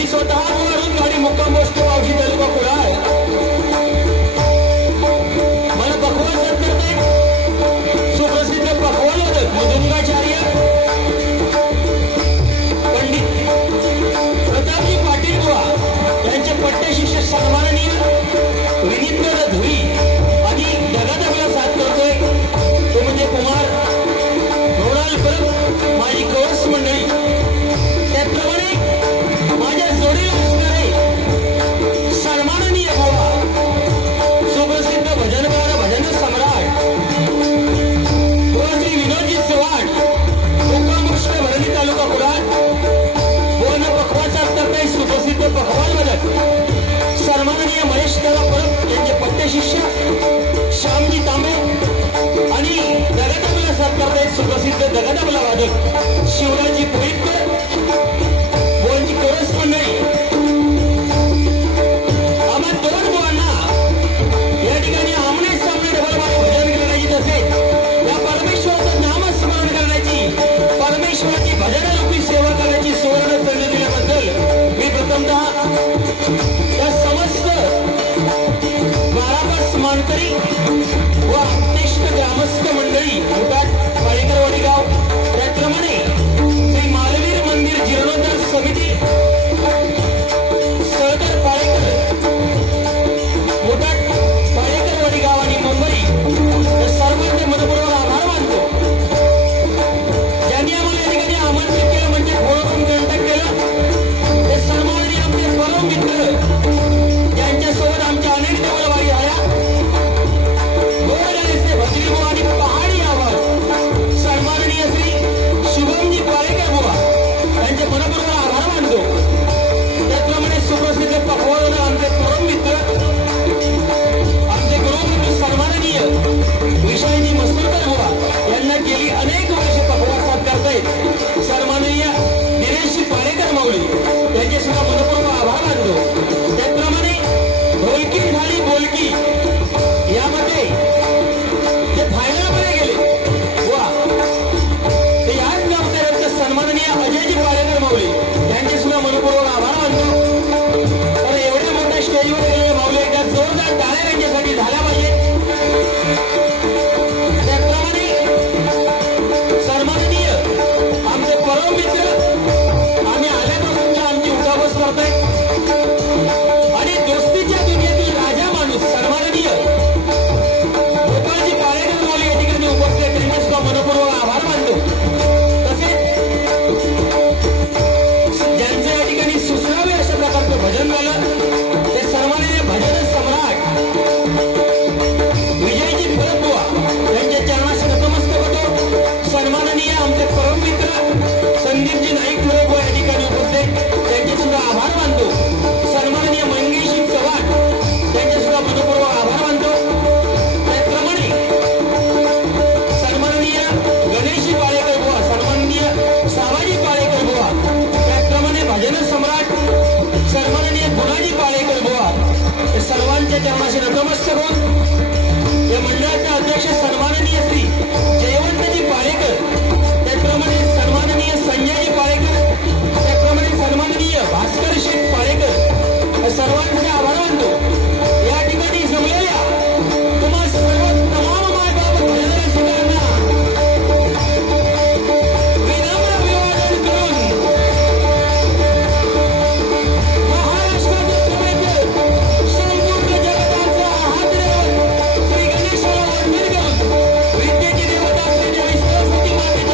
मी स्वतः वरून गाडी मुक्काम बसतो औषधी तालुका कुडाळ. मला पखवाज करते सुप्रसिद्ध पखवाज मृदुंगाचार्य पंडित प्रतापजी पाटील बुवा यांचे पट्टे शिष्य सन्माननीय विनीत धुरी आणि जगातला साथ करतोय तो म्हणजे कुमार रोणाल परब माझी कोर्स मंडळी. त्याप्रमाणे माझ्या जोडीला असणारे सन्माननीय बुवा सुप्रसिद्ध भजनकार भजन सम्राट श्री विनोदजी चव्हाण मुक्कामुष्ट भरणी तालुका कुडाळ वन पखवाचा करते सुप्रसिद्ध पखवाल मदत सन्माननीय महेश दादा परब यांचे पट्टे शिष्य श्यामजी तांबे आणि दगडबला साथ करते सुप्रसिद्ध दगडबला वादक शिवराजी पोईटकर यांची कोरस मंडळी. आम्हा दोन मुलांना या ठिकाणी आमने सामने डबलबारी भजन करण्याची तसेच या परमेश्वराचं नामस्मरण करण्याची परमेश्वराची भजनरूपी सेवा करण्याची सुवर्ण संधी दिल्याबद्दल मी प्रथमतः या समस्त वारापास मानकरी व अतिष्ठ ग्रामस्थ मंडळी मुठात पाळेकरवाडी गाव त्याप्रमाणे श्री मालवीर मंदिर जीर्णोद्धार समिती सरदार पाळेकर मुठात पाळेकरवाडी गाव आणि मुंबई या सर्वांचे मनपूर्वक आभार मानतो. ज्यांनी आम्हाला या ठिकाणी आमंत्रित केलं म्हणजे फोनवरून कॉन्टॅक्ट केलं ते सन्माननीय आमचे परम मित्र ज्यांच्यासोबत आमच्या अनेक डबलबारी आल्या भद्रीबुवा आणि पहाडी आवाज सन्माननीय श्री शुभमजी पाळेकर बुवा यांचे मनपूर्वक आभार मानतो. त्याप्रमाणे सुप्रसिद्ध पखवाज आमचे परम मित्र आमचे गृहमंत्री सन्माननीय विशालजी मस्तुरकर बुवा यांना गेली अनेक वर्षे पखवाज साथ करतायत सन्माननीय दिनेशजी पाळेकर माऊली यांचे सुद्धा मनपूर्वक आभार मानतो. त्याप्रमाणे ढोलकी झाली बोलकी यामध्ये जे फायनलमध्ये गेले वा ते याच गावचे सन्माननीय अजयजी पाळेकर माऊली यांचे सुद्धा मनपूर्वक आभार मानतो. तर एवढ्या मोठ्या स्टेजवर गेलेले माऊली एकदा जोरदार टाळ्या यांच्यासाठी झाल्या पाहिजे. त्याप्रमाणे सन्माननीय आमचे परम मित्र आम्ही आल्यापासून आमची उठाबस करतोय आणि दोस्तीच्या दुनियेतील राजा माणूस सन्माननीय गोपाळजी पाळेकर माऊली या ठिकाणी उपस्थित त्यांचे सुद्धा मनपूर्वक आभार मानतो. तसेच ज्यांचं या ठिकाणी सुचनावे अशा प्रकारचं भजन झालं ते सन्माननीय भजन सम्राट विजयजी परब बुवा यांच्या चरणाशी नतमस्तक होतो. सन्माननीय आमचे परम मित्र संदीपजी नाईक बुवा या ठिकाणी उपस्थित त्यांचे सुद्धा आभार मानतो. सन्माननीय मंगेशजी चव्हाण त्यांचे सुद्धा मनपूर्वक आभार मानतो. त्याप्रमाणे सन्माननीय गणेशजी पाळेकर बुवा सन्माननीय सावाजी पाळेकर बुवा त्याप्रमाणे भजन सम्राट सन्माननीय गुणाजी पाळेकर बुवा हे सर्वांच्या चरणाशी नतमस्तक होऊन या मंडळाचे अध्यक्ष सन्माननीय श्री जयवंतजी पाळेकर त्याप्रमाणे सन्माननीय संजयजी पाळेकर त्याप्रमाणे सन्माननीय भास्कर शेठ पाळेकर या सर्वांचे आभार मानतो. या ठिकाणी जमलेल्या तुम्हा सर्व तमाम मायबाप भजन रसिकांना विनम्र अभिवादन करून महाराष्ट्राचे समेत संपूर्ण जगताचा हात रेवत श्री गणेशाला वंदन करून विद्येची देवता श्री सरस्वती मातेच्या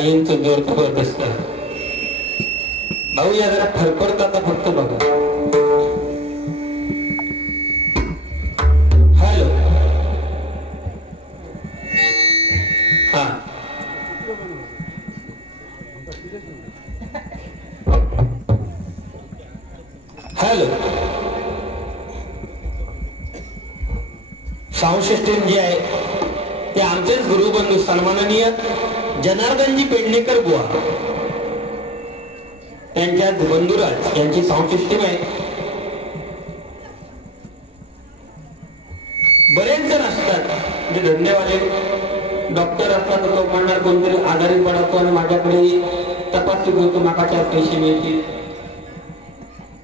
टाळींचं जोर पडत असत. भाऊ या जरा फरफडत आता फक्त बघा. हॅलो. हा हॅलो. साऊंड सिस्टीम जे आहे ते आमचेच गुरुबंधू सन्माननीय जनार्दनजी पेडणेकर बुवा त्यांच्या बंधुराज यांची साऊंड सिस्टीम आहे. बरेच जण असतात जे धंदेवाले डॉक्टर असतात तो म्हणणार कोणतरी आजारी पडतो आणि माझ्याकडे तपासणी करतो माका 4 पैसे मिळतील.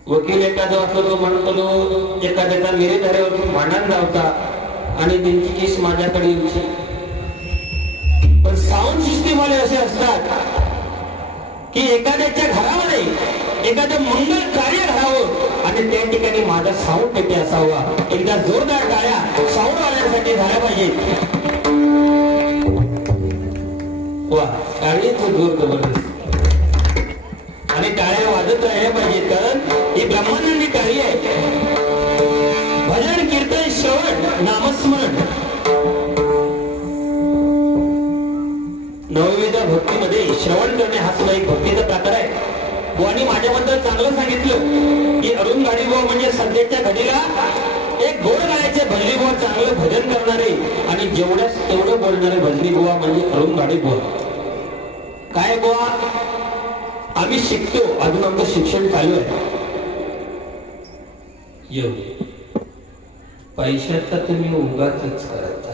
वकील एखादा असतो तो म्हणतो एखाद्याचा मेरेधाऱ्यावरून भांडण धावता आणि त्यांची केस माझ्याकडे येऊची. पण साऊंड सिस्टीम वाले असे असतात की एखाद्याच्या घरामध्ये एखादं मंगल कार्य घडावं आणि त्या ठिकाणी माझा साऊंड पेटी असावा. एकदा जोरदार टाळ्या साऊंड वाल्यांसाठी झाल्या पाहिजे. वा टाळीचं जोर जबरदस्त आणि टाळ्या वाजत राहिल्या पाहिजे कारण ही ब्रह्मांडाची टाळी आहे. भजन कीर्तन श्रवण नामस्मरण नवविध भक्तीमध्ये श्रवण करणे हा सुद्धा एक भक्तीचा प्रकार आहे. बुवानी माझ्याबद्दल चांगलं सांगितलं की अरुण गाडीबुवा म्हणजे सध्याच्या घडीला एक गोड गाण्याचे भजनी बुवा चांगलं भजन करणारे आणि जेवढ्याच तेवढं बोलणारे भजनी बुवा म्हणजे अरुण गाडीबुवा. काय बुवा आम्ही शिकतो अजून आमचं शिक्षण चालू आहे. पैशाचा तुम्ही उगाचच करत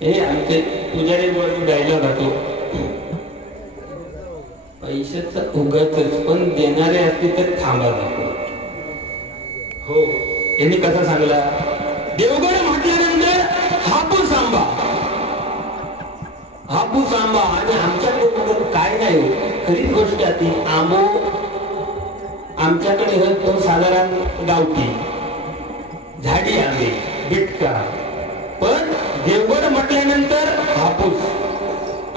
हे आमचे पुजारी बोलून डायलॉग राहतो पैशाचा उगाचच पण देणारे असते तर थांबा नको. हो यांनी कसा सांगला देवगड म्हटल्यानंतर हापूस आंबा हापूस आंबा आणि आमच्याकडे काय नाही खरीच गोष्ट ती आंबो आमच्याकडे तो साधारण गावठी झाडी आंबे बिटका. पण देवगड म्हटल्यानंतर हापूस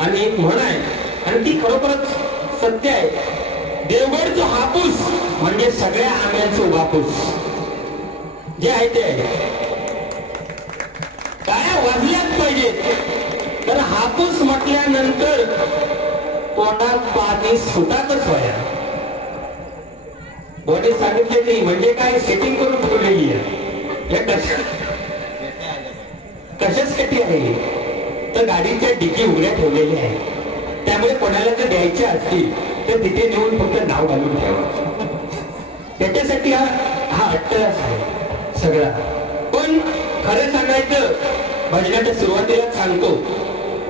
आणि एक म्हण आहे आणि ती खरोखरच सत्य आहे. देवगडचा हापूस म्हणजे सगळ्या आंब्यांचं वापूस जे आहे ते काय वाजल्याच पाहिजे. तर हापूस म्हटल्यानंतर तोंडात पाणी सुटातच व्हाया. बोने सांगितले नाही म्हणजे काय सेटिंग करून ठेवलेली आहे. कशासाठी आहे तर गाडीच्या डिकी उघड्या ठेवलेल्या आहे. त्यामुळे कोणाला जर द्यायचे असतील तर तिथे नेऊन फक्त नाव घालून ठेवा. त्याच्यासाठी हा अट्टहास आहे सगळा. पण खरं सांगायचं भजनाच्या सुरुवातीला सांगतो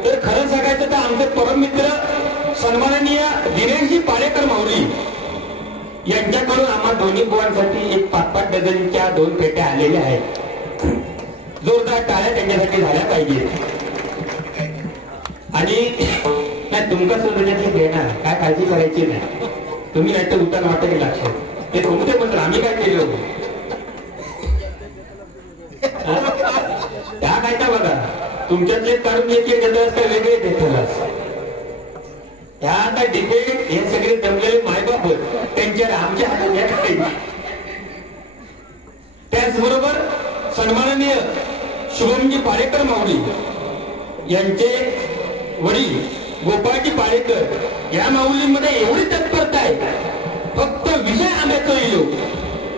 तर खरं सांगायचं तर आमचे परममित्र सन्माननीय दिनेशजी पारेकर माऊली यांच्याकडून आम्हा दोन्ही बुवांसाठी एक 5-5 डझनच्या 2 पेट्या आलेल्या आहेत. जोरदार टाळ्या त्यांच्यासाठी झाल्या पाहिजे. आणि नाही तुमका सुद्धा घेणार काय काळजी करायची नाही. तुम्ही नाही तर उतार वाटत लक्षात ते तुमचे मंत्र आम्ही काय केलं त्या काय का बघा तुमच्यातले काढून देखील काय वेगळे देतात. ह्या आता डिबेट हे सगळे जमलेले मायबाप त्यांच्या आमच्या हातात. त्याचबरोबर सन्माननीय शुभमजी पारेकर माऊली यांचे वडील गोपाळजी पारेकर या माऊलीमध्ये एवढी तत्परता आहे फक्त विषय आंब्याचा येलो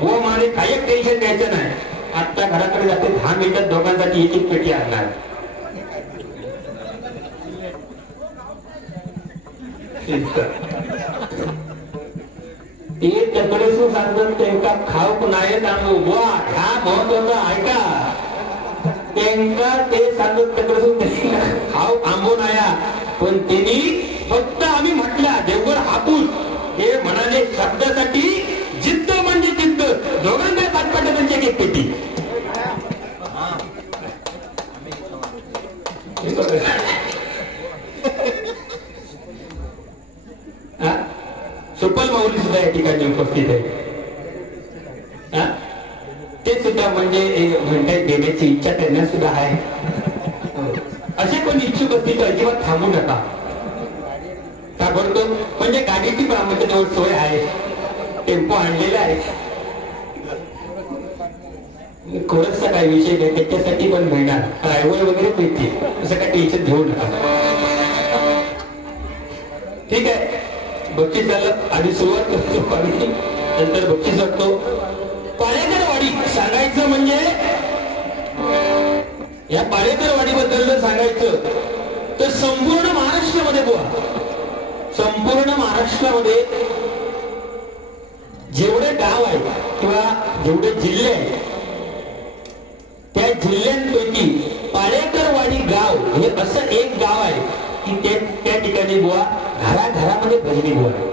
व मला काही टेन्शन द्यायचं नाही. आता घराकडे जाते 10 मिनिटात दोघांसाठी एक पेटी आणणार. ते तकडेसून सांगतात त्यांना खाऊक नाही सांगू बुवा हा महत्वाचा ऐका. त्यांना ते सांगत तकडेसून खाऊ आंबो नाया पण त्यांनी फक्त आम्ही म्हटलं देवगड हापूस हे म्हणाले शब्दासाठी जिद्द म्हणजे जिद्द. दोघांकडे 5-5 डझनची एक पेटी. सुपल माऊली सुद्धा या ठिकाणी उपस्थित आहे. ते सुद्धा म्हणजे म्हणताय देण्याची इच्छा त्यांना सुद्धा आहे. असे पण इच्छुक असतील तर अजिबात थांबू नका. ताबडतोब म्हणजे गाडीची पण आमच्या जवळ सोय आहे, टेम्पो आणलेला आहे. थोडंसं काही विषय नाही, त्याच्यासाठी पण मिळणार, ड्रायव्हर वगैरे मिळतील, असं काय टेन्शन घेऊ नका. ठीक आहे, बक्षीस झालं आधी सुरुवात करतो आणि नंतर बक्षीस वाटतो. पाळेकरवाडी सांगायचं म्हणजे या पाळेकरवाडीबद्दल जर सांगायचं तर संपूर्ण महाराष्ट्रामध्ये बुवा, संपूर्ण महाराष्ट्रामध्ये जेवढे गाव आहे किंवा जेवढे जिल्हे आहेत त्या जिल्ह्यांपैकी पाळेकरवाडी गाव हे असं एक गाव आहे की त्या ठिकाणी बुवा घराघरामध्ये भजनी बुवा आहे.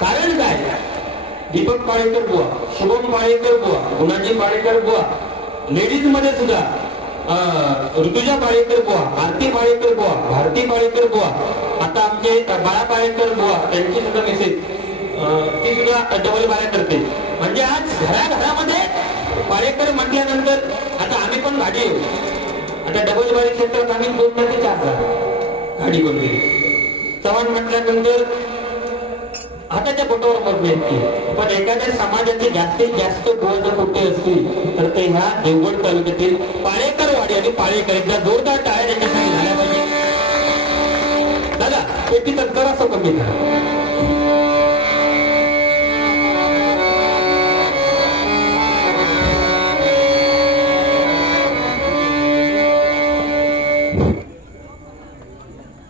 कारण काय, दीपक पाळेकर बुवा, शुभम पाळेकर बुवा, गुणाजी पाळेकर बुवा, लेडीज मध्ये सुद्धा ऋतुजा पाळेकर बुवा, आरती पाळेकर बुवा, भारती पाळेकर बुवा, आता आमचे बाळा पाळेकर बुवा त्यांची सुद्धा मेसेज ती सुद्धा डबल बाऱ्या करते. म्हणजे आज घराघरामध्ये पाळेकर म्हटल्यानंतर आता आम्ही पण गाडी येऊ, आता डबल बारी क्षेत्रात आम्ही 2 ते 4 गाडी करून गेली. चव्हाण म्हटल्यानंतर हाताच्या बोटावर मोजणे, पण एखाद्या समाजाचे जास्तीत जास्त बोध कुठे असतील तर ते ह्या देवगड तालुक्यातील पाळेकरवाडी आणि पाळेकर एकदा जोरदार टाळ्या त्यांच्यासाठी झाल्या पाहिजे. दादा पेटी तर जरासं कमी करा.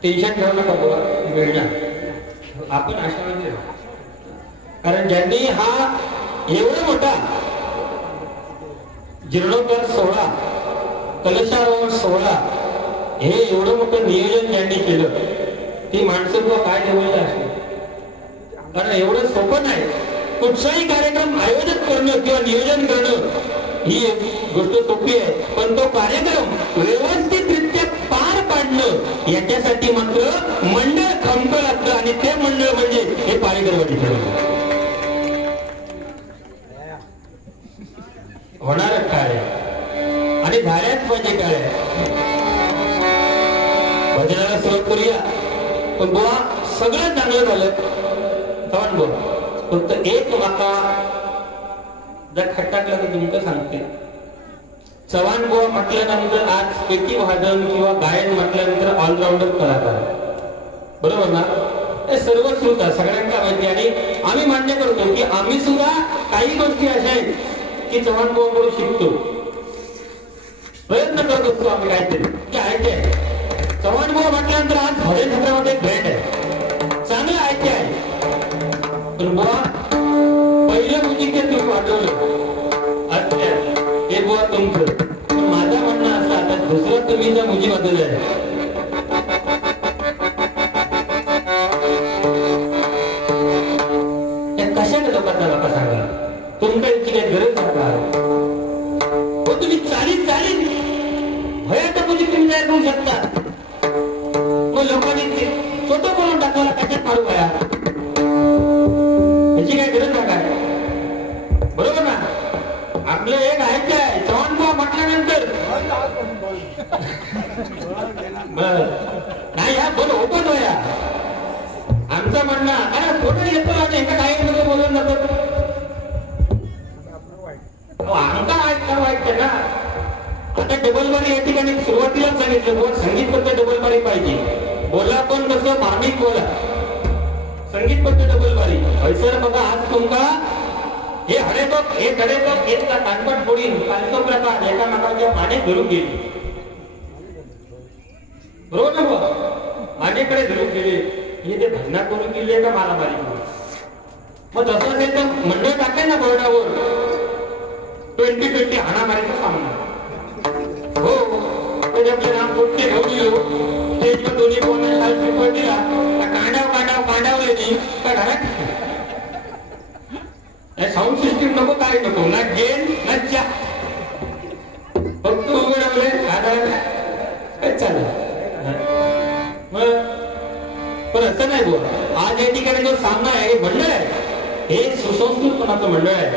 टेन्शन घेऊ नका बाबा, मिळणार आपण आशावादी राहू. कारण ज्यांनी हा एवढा मोठा जीर्णोद्धार सोहळा, कलशारोहण सोहळा, हे एवढं मोठं नियोजन ज्यांनी केलं ती माणसं किंवा काय जवळ असते. कारण एवढं सोपं नाही, कुठचाही कार्यक्रम आयोजित करणं किंवा नियोजन करणं ही गोष्ट सोपी आहे, पण तो कार्यक्रम व्यवस्थितरित्या पार पाडणं याच्यासाठी मात्र मंडळ खंबळ लागतं आणि ते मंडळ म्हणजे हे पाळेकरवाडी ठरवलं. होणार काय आणि झाल्याच पाहिजे काय, भजनाला सुरुवात करूया. पण बुवा सगळं चांगलं झालं चव्हाण बुवा, फक्त एक माका जर खट्टाकला तर तुमचं सांगते. चव्हाण बुवा म्हटल्यानंतर आज पेटी वादन किंवा गायन म्हटल्यानंतर ऑलराऊंडर कलाकार, बरोबर ना? हे सर्व श्रोता सगळ्यांना माहिती आणि आम्ही मान्य करतो की आम्ही सुद्धा काही गोष्टी अशा आहेत की चव्हाण बुवाकडून शिकतो, प्रयत्न करत असतो आम्ही काहीतरी की ऐकते. चव्हाण बुवा म्हटल्यानंतर आज भजन क्षेत्रामध्ये ब्रँड आहे, चांगलं ऐकते आहे. पण बुवा पहिलं मुजिक तुम्ही वाटवलं हे बुवा तुमचं, पण माझं म्हणणं असं आता दुसरं तुम्ही जर मुजी वाजवलं आहे कशाने लोकांना नका सांगा, तुमच्या याची काही गरज नका. तुम्ही चालीत भयाचं मुजी तुम्ही तयार करू शकता. मग लोकांनी छोटं करून टाकवला कशात मारू काय, याची काही गरज नका, बरोबर ना? आपलं एक ऐकलं आहे चव्हाण बुवा म्हटल्यानंतर नाही ह्या बोल होतो तो या आमचं म्हणणं अरे फोटो येतो आणि एका टाईममध्ये बोलून जातो. आमचा वाईट ना. आता डबलबारी या ठिकाणी सुरुवातीलाच सांगितलं बुवा संगीतबद्ध डबलबारी पाहिजे. बोला पण कसं मार्मिक बोला, संगीतबद्ध डबलबारी हैसर बघा. आज तुमका हे हडेबक हे गडेबक घेतला ताटपट फोडीन कालतो प्रकार एकामेकाच्या पाण्यात धरून गेली, बरोबर ना बुवा? माझ्याकडे धरून गेले हे ते भजना करून गेले का मारामारी. मग तसं असेल तर मंडळ टाकेल ना बोर्डावर 2020 हाणामारीचा सामना. हो त्याचे आपले नाम कोणते घेऊन गेलो स्टेजवर दोन्ही कोणा पेपर दिला कांडाव येते का घरात साऊंड सिस्टीम नको, काय नको, ना गेम ना चा, फक्त उघडवले काय चालेल. मग पण असं नाही बुवा, आज या ठिकाणी जो सामना आहे हे मंडळ आहे, हे सुसंस्कृतपणाचं मंडळ आहे.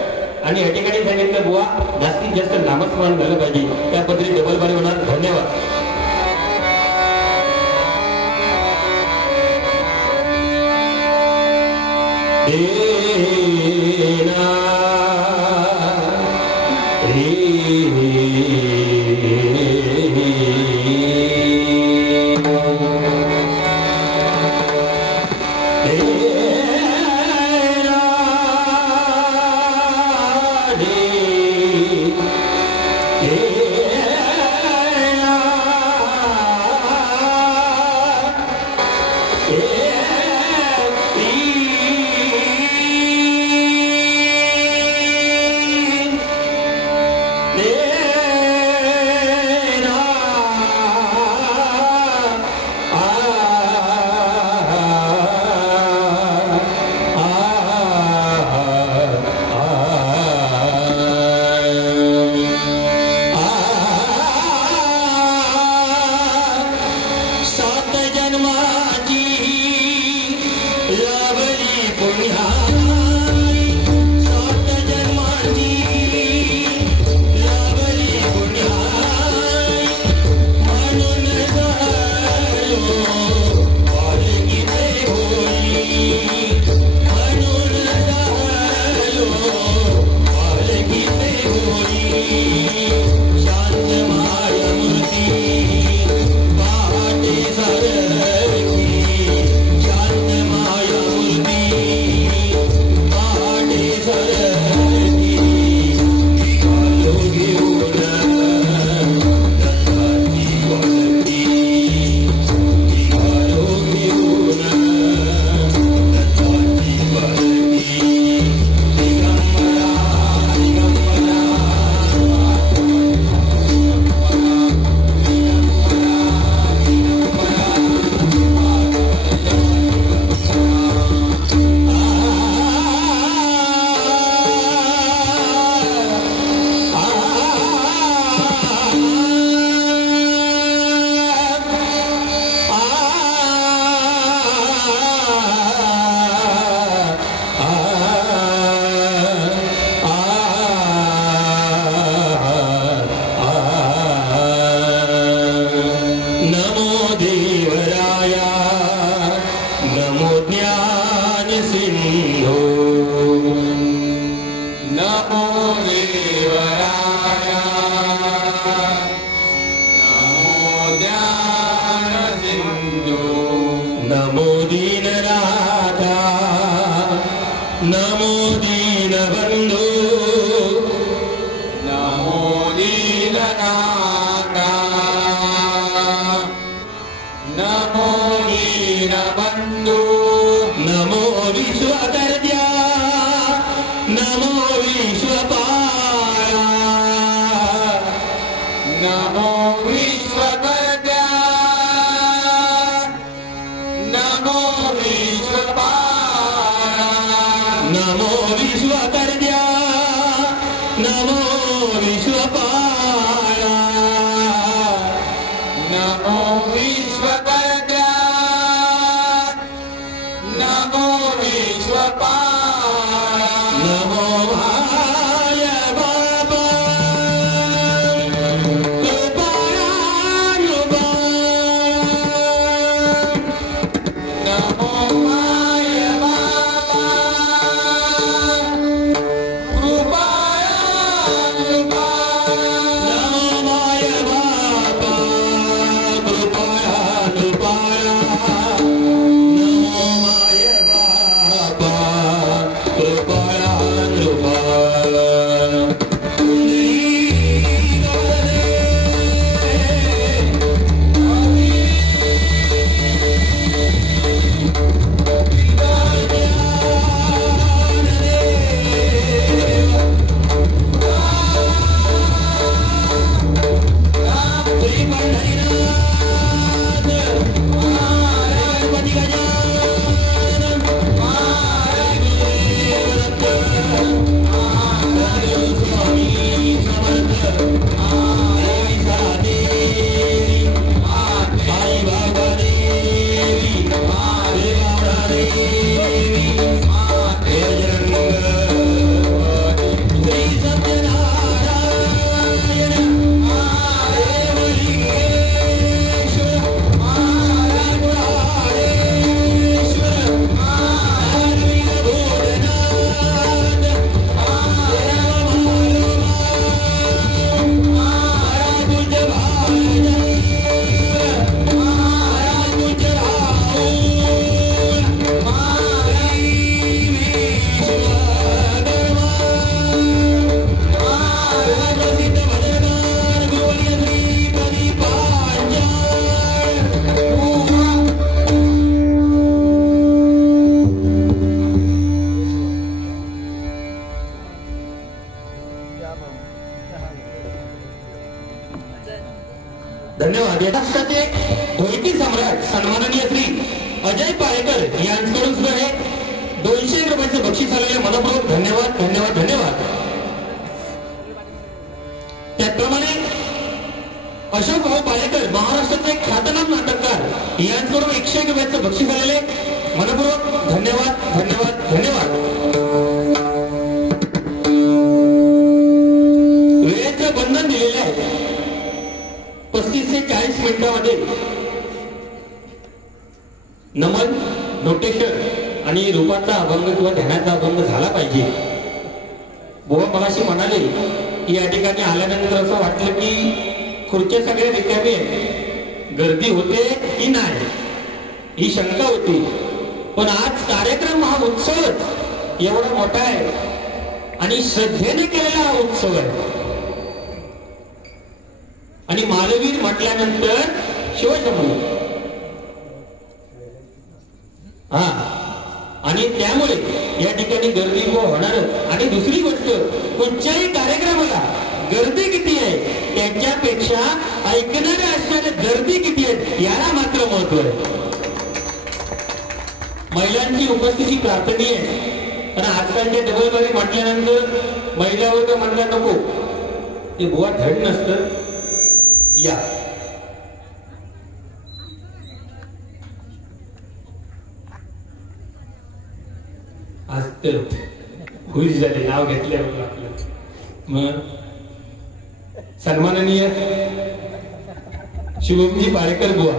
आणि या ठिकाणी सांगितलं बुवा जास्तीत जास्त नामस्मरण झालं पाहिजे, त्याबद्दल डबल बारी होणार. धन्यवाद. Bye. महाराष्ट्राचे ढोलकी सम्राट सन्माननीय श्री अजय पारेकर यांच्याकडून सुद्धा हे 200 रुपयाचे बक्षीस आलेले मनपूर्वक धन्यवाद धन्यवाद धन्यवाद. त्याचप्रमाणे अशोक भाऊ पारेकर महाराष्ट्राचे ख्यातनाम नाटककार यांच्याकडून 101 रुपयाचे बक्षीस आलेले मनपूर्वक धन्यवाद धन्यवाद धन्यवाद. वेळेचं बंधन दिलेलं आहे. 35 ते 40 मिनिटांमध्ये नमन, नोटेशन आणि रूपाचा अभंग किंवा ध्यानाचा अभंग झाला पाहिजे. बुवा मगाशी म्हणाले की या ठिकाणी आल्यानंतर असं वाटलं की खुर्च्या सगळ्या रिकामी आहे, गर्दी होते की नाही ही शंका होती. पण आज कार्यक्रम हा उत्सव एवढा मोठा आहे आणि श्रद्धेने केलेला हा उत्सव आहे. आणि मालवीर म्हटल्यानंतर शिवशंभू हा, आणि त्यामुळे या ठिकाणी गर्दी होणार. आणि दुसरी गोष्ट, कुठच्याही कार्यक्रमाला गर्दी किती आहे त्याच्यापेक्षा ऐकणारे असणारे दर्दी किती आहेत याला मात्र महत्व आहे. महिलांची उपस्थिती प्रार्थनीय आहे. पण आजकालच्या डबलबारी म्हटल्यानंतर महिला वर्ग म्हणला नको, ते बुवा धड नसतं. या आज तर खुश झाले नाव घेतल्यावर आपलं. मग सन्माननीय शुभमजी पारेकर बुवा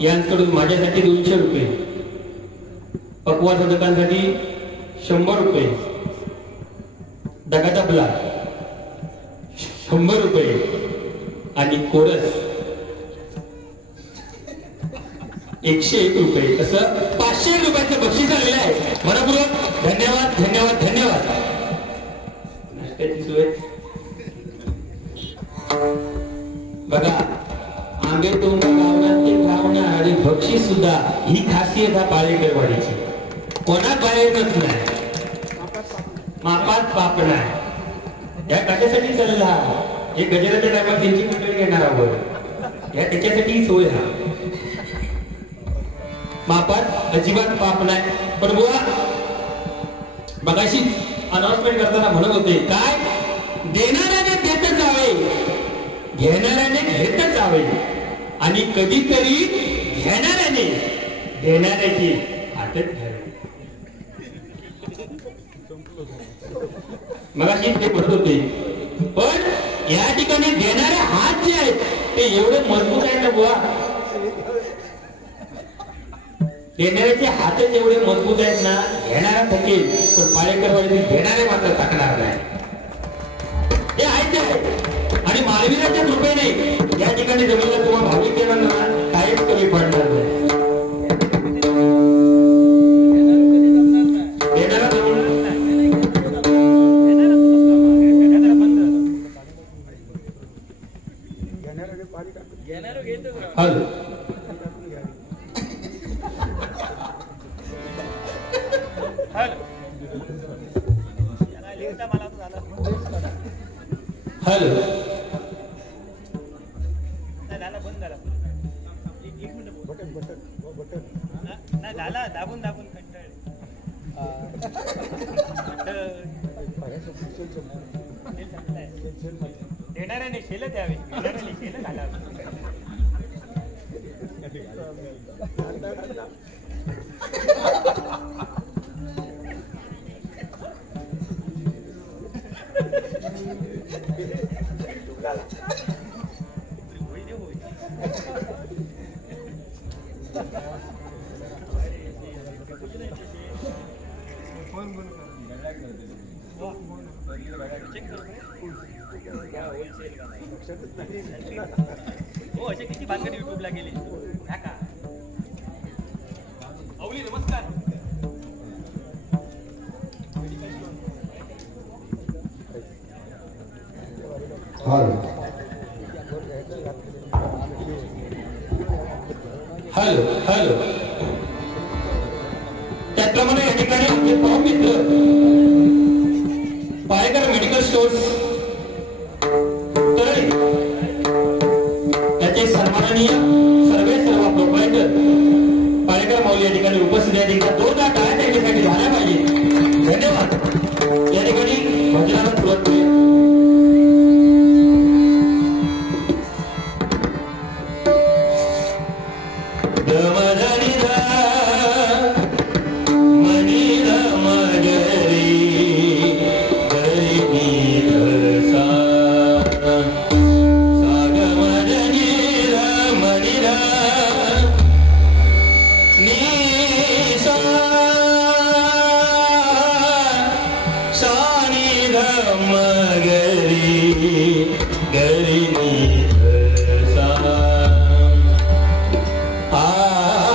यांच्याकडून माझ्यासाठी 200 रुपये, पकवान साधकांसाठी 100 रुपये, दगातबला 100 रुपये आणि कोरस 101 रुपये, असं 500 रुपयाचं बक्षीस आलेलं आहे. मनपूर्वक धन्यवाद धन्यवाद धन्यवाद. नाश्त्याची सोय बघा, आंबेतून गावण्यात ते गावण्या आणि बक्षीस सुद्धा ही खासियत हा पाळेकरवाडीची. कोणा बाहेरच नाही, मापात पाप नाही. या कशासाठी चालला हे गजराच्या टायमात त्यांची मंडळी घेणार आहोत, या त्याच्यासाठी सोय. हा मापात अजिबात पाप नाही. पण बुवा मगाशी अनाउन्समेंट करताना म्हणत होते काय, देणाऱ्याने देत जावे, घेणाऱ्याने घेत जावे आणि कधीतरी घेणाऱ्याने देणाऱ्याची हातात घ्यावे. मगाशी ते म्हणत होते. पण या ठिकाणी देणारे हात जे आहेत ते एवढे मजबूत आहेत ना बुवा, देणाऱ्याचे हातच एवढे मजबूत आहेत ना, घेणारा थकेल पण पाळेकरवाडी घेणारे मात्र थकणार नाही. हे आहे ते आहे. आणि मालवीराच्या कृपेने या ठिकाणी जमिनीला तुम्हाला भाविक देणार काहीच कमी पडणार नाही. हॅलो हॅलो झाला दाबून दाबून देणाऱ्याने शेल द्यावे, घेणाऱ्याने शेल घालावे. हो असे किती भानगड युट्यूबला गेले का. अवली नमस्कार. Hello hello. त्याचप्रमाणे या ठिकाणी आपले पाहू मित्र पारेकर मेडिकल स्टोर्स तळे याचे सन्माननीय Ah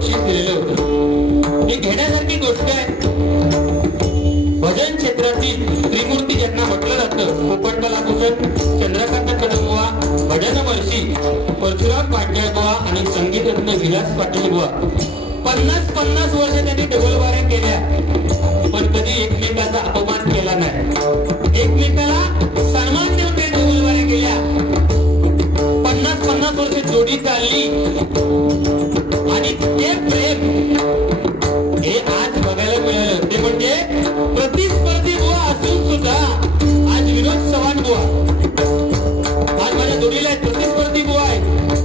बक्षीस दिलेलं होतं. ही घेण्यासारखी गोष्ट आहे. भजन क्षेत्रातील त्रिमूर्ती ज्यांना म्हटलं जातं, पोपट कलाभूषण चंद्रकांत कदमबुवा, भजन वर्षी परशुराम पाटणबुवा आणि संगीतरत्न विलास पाटील बुवा. 50 वर्ष त्यांनी डबलवाऱ्या केल्या, पण कधी एकमेकाचा अपमान केला नाही. एकमेकाला सन्मान देऊन ते डबलवाऱ्या केल्या. 50 वर्ष जोडी चालली आणि ते प्रेम हे आज बघायला मिळालं. ते म्हणजे प्रतिस्पर्धी बुवा असून सुद्धा आज विनोद चव्हाण बुवा आज माझ्या जोडीला आहेत. प्रतिस्पर्धी बुवा आहेत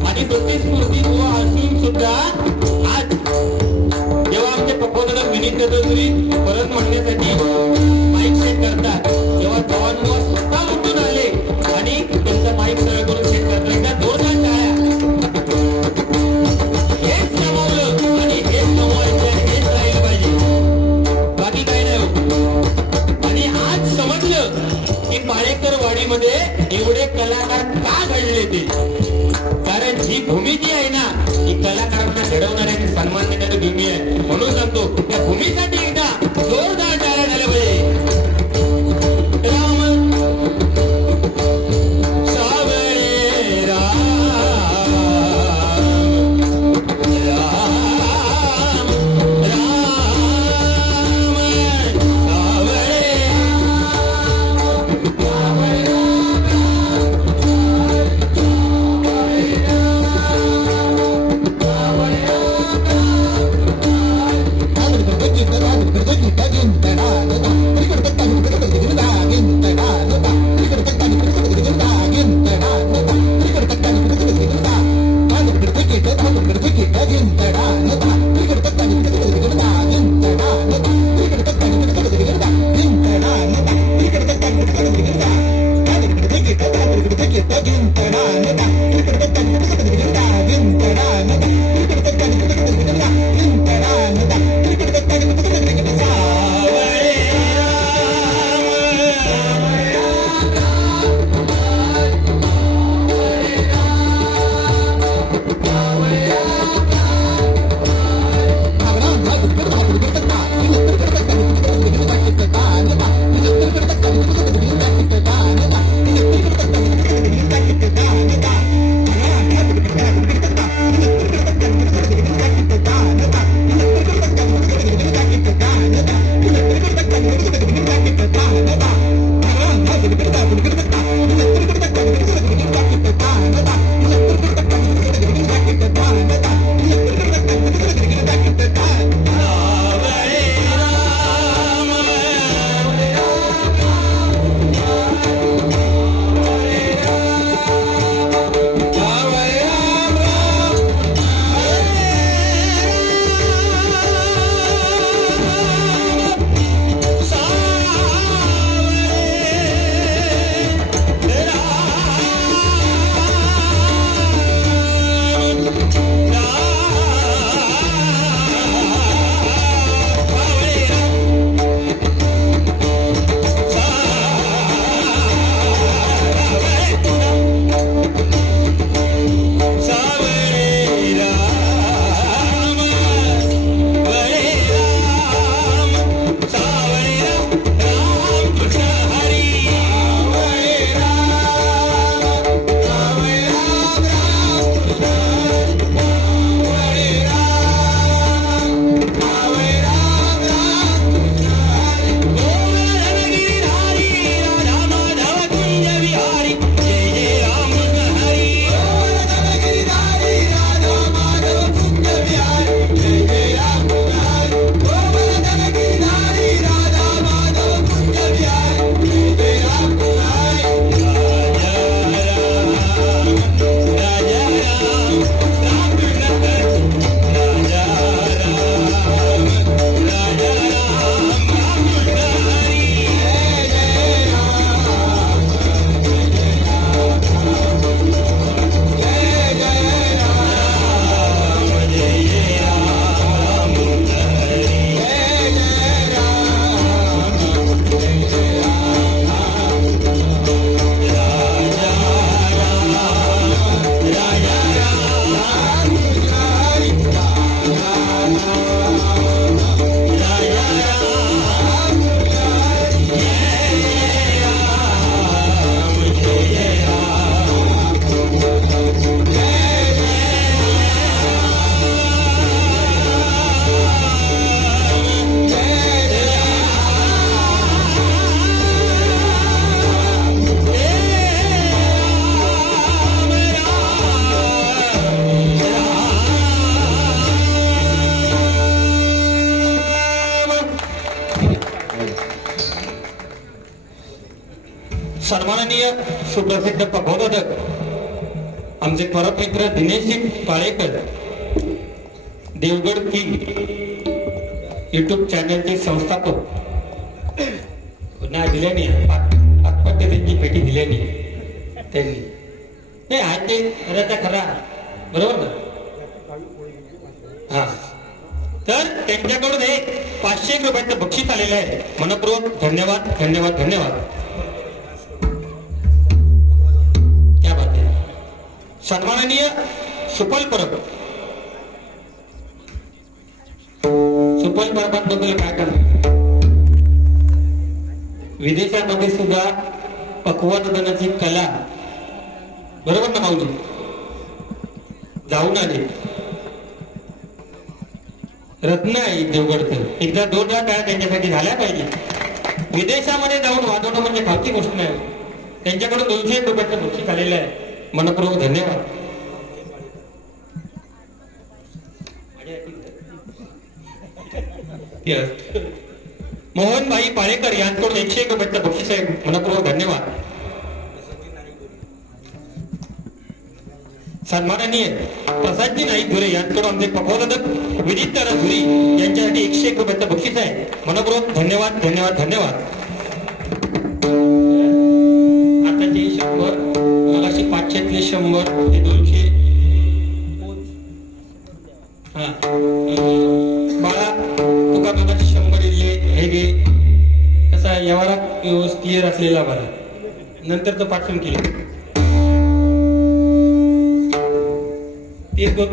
आणि प्रतिस्पर्धी बुवा असून सुद्धा आज जेव्हा आमच्या पप्पाला विनीत चतुर्थी परत म्हणण्यासाठी माईक सेट करतात, तेव्हा चव्हाण बुवा स्वतः उठून आले आणि त्यांचा माईक सरळ करून सेट करतात. एकदा जोरदार टाळ्या. हेच कमावलं आणि हेच कमवायचं, हेच राहिलं पाहिजे, बाकी काही नाही होत. आणि आज समजलं की पाळेकर वाडीमध्ये एवढे कलाकार का घडले ते. कारण ही भूमी जी आहे ना, ही कलाकारांना घडवणारी आणि सन्मान देणारी भूमी आहे. म्हणून सांगतो त्या भूमीसाठी एकदा जोरदार टाळ्या झाल्या पाहिजे. राम सावळे राम राम राम सावळे Begin. सन्माननीय सुप्रसिद्ध प्रबोधक आमचे परममित्र दिनेशजी पाळेकर देवगड किंग युट्यूब चॅनलचे संस्थापक पुन्हा दिल्याने पाचपट्टे त्यांची पेटी दिल्याने त्यांनी नाही आज ते खऱ्याचा खरा बरोबर ना हा तर त्यांच्याकडून हे 500 रुपयाचं बक्षीस आलेलं आहे मनपूर्वक धन्यवाद धन्यवाद धन्यवाद क्या बात आहे सन्माननीय सुपल परब सुपल परबांबद्दल काय करणार विदेशामध्ये सुद्धा पक्वान्नची कला बरोबर ना माऊली जाऊन आले रत्न आहे देवगडचं एकदा 2 वेळा काय त्यांच्यासाठी झाल्या पाहिजे विदेशामध्ये जाऊन वाजवणं म्हणजे खावची गोष्ट नाही त्यांच्याकडून 200 रुपयाचं बक्षीस आलेलं आहे मनपूर्वक धन्यवाद मोहनभाई पाळेकर यांच्याकडून 101 रुपयाचं बक्षीस आहे मनपूर्वक धन्यवाद सन्माननीय प्रसादजी नाईक धुरे यांच्याकडून आमचे प्रबोधक विदित धुरी यांच्यासाठी 101 रुपयाचं बक्षीस आहे मनपूर्वक धन्यवाद धन्यवाद धन्यवाद आताचे 100 मगाशी 500तले 100 हे 200 हा बाळा तुका मगाशी 100 दिले हे घे कसा व्यवहार क्लिअर असलेला बरा नंतर तो पाठवून केले तेच बघ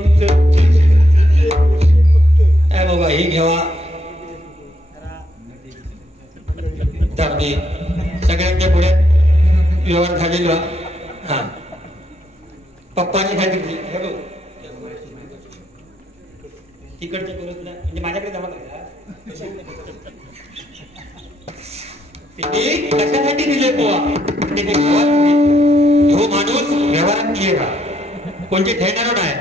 काय बाबा हे घ्यावा सगळ्यांच्या पुढ्यात व्यवहार झालेला हा पप्पाने सांगितली तिकडच्या तुला म्हणजे माझ्याकडे जमा कशासाठी दिले पोहा हो माणूस व्यवहारात क्लिअर कोणते ठेवणार नाही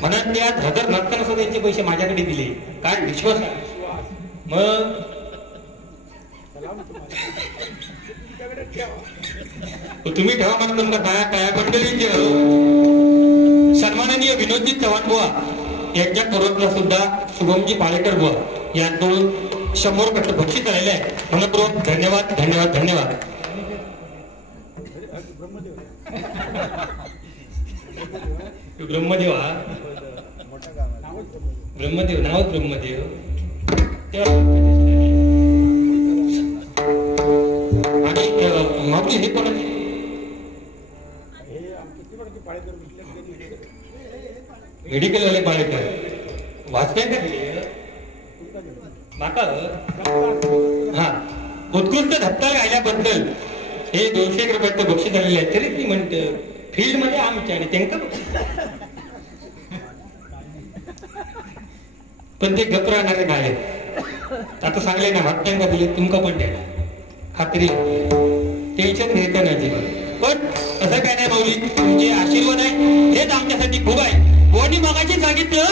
म्हणून त्यात हजर नसताना सुद्धा त्यांचे पैसे माझ्याकडे दिले काय विश्वास मग तुम्ही ठेवा म्हणून तुमका काय काय मंडळींचे सन्माननीय विनोदजी चव्हाण बुवा यांच्या करोडला सुद्धा शुभमजी पाळेकर बुवा यांकडून 100 रुपयाचं बक्षीस आलेलं आहे मनपूर्वक धन्यवाद धन्यवाद धन्यवाद ब्रह्मदेव ब्रह्मदेव नावच ब्रह्मदेव आणि माऊली हे पण मेडिकल वाले पाळेकर वाचताय का माका हा उत्कृष्ट धप्ता गायल्याबद्दल हे 201 रुपयाचं बक्षीस आलेलं आहे तरी ती म्हणते फील्ड मध्ये आमच्या आणि त्यांना पण ते गप राहणारे नाही आता सांगले ना वाटतं का दिले तुमका पण द्या खात्री टेन्शन घ्यायचं नाही पण असं काय नाही माऊली तुमचे आशीर्वाद आहे हेच आमच्यासाठी खूप आहे बुवानी मगाशी सांगितलं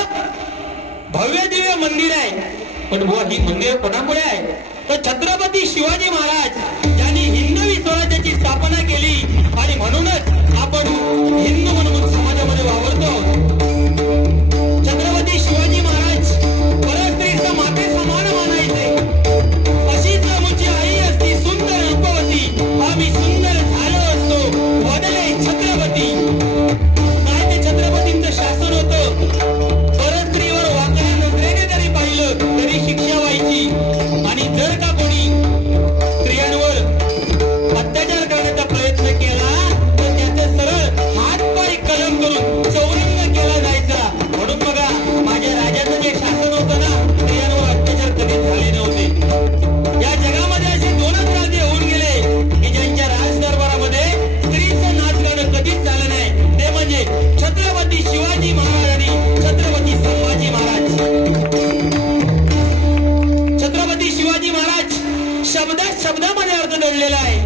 भव्य दिव्य मंदिर आहे पण बुवा ही मंदिर कोणामुळे आहे तर छत्रपती शिवाजी महाराज यांनी हिंदवी स्वराज्याची स्थापना केली आणि म्हणूनच आपण हिंदू म्हणून समाजामध्ये वावरतो छत्रपती शिवाजी महाराज परस्त्रीचा माते समान मानायचे अशीच मुझी आई असती सुंदर रूपवती आम्ही सुंदर झालो असतो वडले छत्रपती काय ते छत्रपतींचं शासन होतं परस्त्रीवर वाकड्या नजरेने जरी पाहिलं तरी शिक्षा व्हायची आणि जर का कोणी स्त्रियांवर अत्याचार करण्याचा प्रयत्न केला तर त्याचे सरळ हातपाय कलम करून चौरंग केला जायचा म्हणून बघा माझ्या राजाचं जे शासन होतं ना स्त्रियांवर अत्याचार कधीच झाले नव्हते या जगामध्ये असे 2च राजे होऊन गेले की ज्यांच्या राज दरबारामध्ये स्त्रीचं नाच गाणं कधीच झालं नाही ते म्हणजे छत्रपती शिवाजी महाराज आणि छत्रपती संभाजी महाराज छत्रपती शिवाजी महाराज शब्दामध्ये अर्थ दडलेला आहे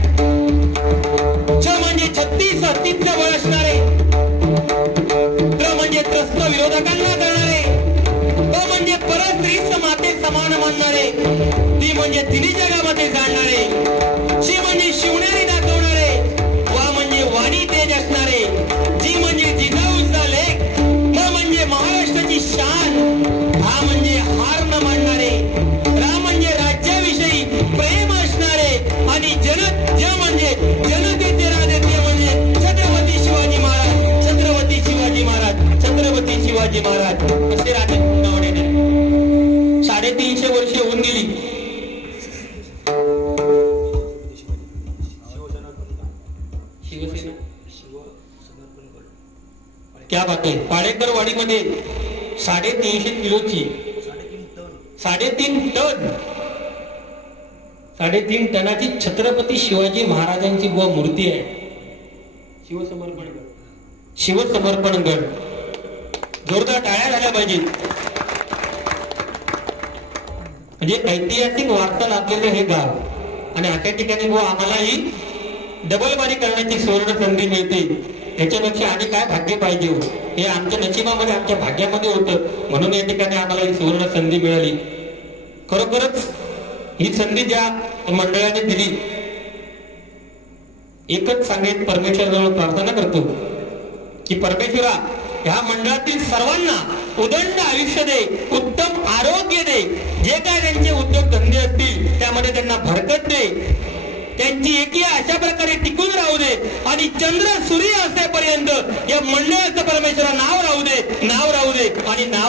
छ म्हणजे 36 हत्तीचं बळ असणारे त्र म्हणजे त्रस्त विरोधकांना करणारे प म्हणजे परस्त्रीच माते समान मानणारे ती म्हणजे तिन्ही जगामध्ये जाणणारे शी म्हणजे शिवणारी दाखवणारे शिवाजी महाराज असे राजे नावाने 350 वर्षे होऊन गेली. शिवसेना क्या बात आहे. पाडेकर वाडीमध्ये 350 किलोची 3.5 टनाची छत्रपती शिवाजी महाराजांची मूर्ती आहे. शिवसमर्पण गड. जोरदार टाळ्या झाल्या पाहिजेत. म्हणजे ऐतिहासिक वारसा लाभलेले हे गाव आणि अशा ठिकाणी आम्हालाही डबल बारी करण्याची सुवर्ण संधी मिळते. याच्यापेक्षा आणि काय भाग्य पाहिजे हो. हे आमच्या नशिबामध्ये आमच्या भाग्यामध्ये होतं म्हणून या ठिकाणी आम्हाला ही सुवर्ण संधी मिळाली. खरोखरच ही संधी ज्या मंडळाने दिली एकच सांगेन परमेश्वराजवळ प्रार्थना करतो की परमेश्वरा ह्या मंडळातील सर्वांना उदंड आयुष्य दे, उत्तम आरोग्य दे, जे काय त्यांचे उद्योगधंदे असतील त्यामध्ये त्यांना भरकत दे, त्यांची एकी अशा प्रकारे टिकून राहू दे आणि चंद्र सूर्य असेपर्यंत या मंडळाचं परमेश्वरा नाव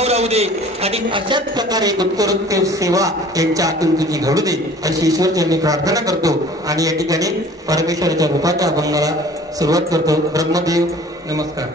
राहू दे आणि अशाच प्रकारे उत्तरोत्तर सेवा यांच्या हातून तुझी घडू दे अशी ईश्वरचरणी प्रार्थना करतो आणि या ठिकाणी परमेश्वराच्या रूपाच्या अभंगाला सुरुवात करतो. ब्रह्मदेव नमस्कार.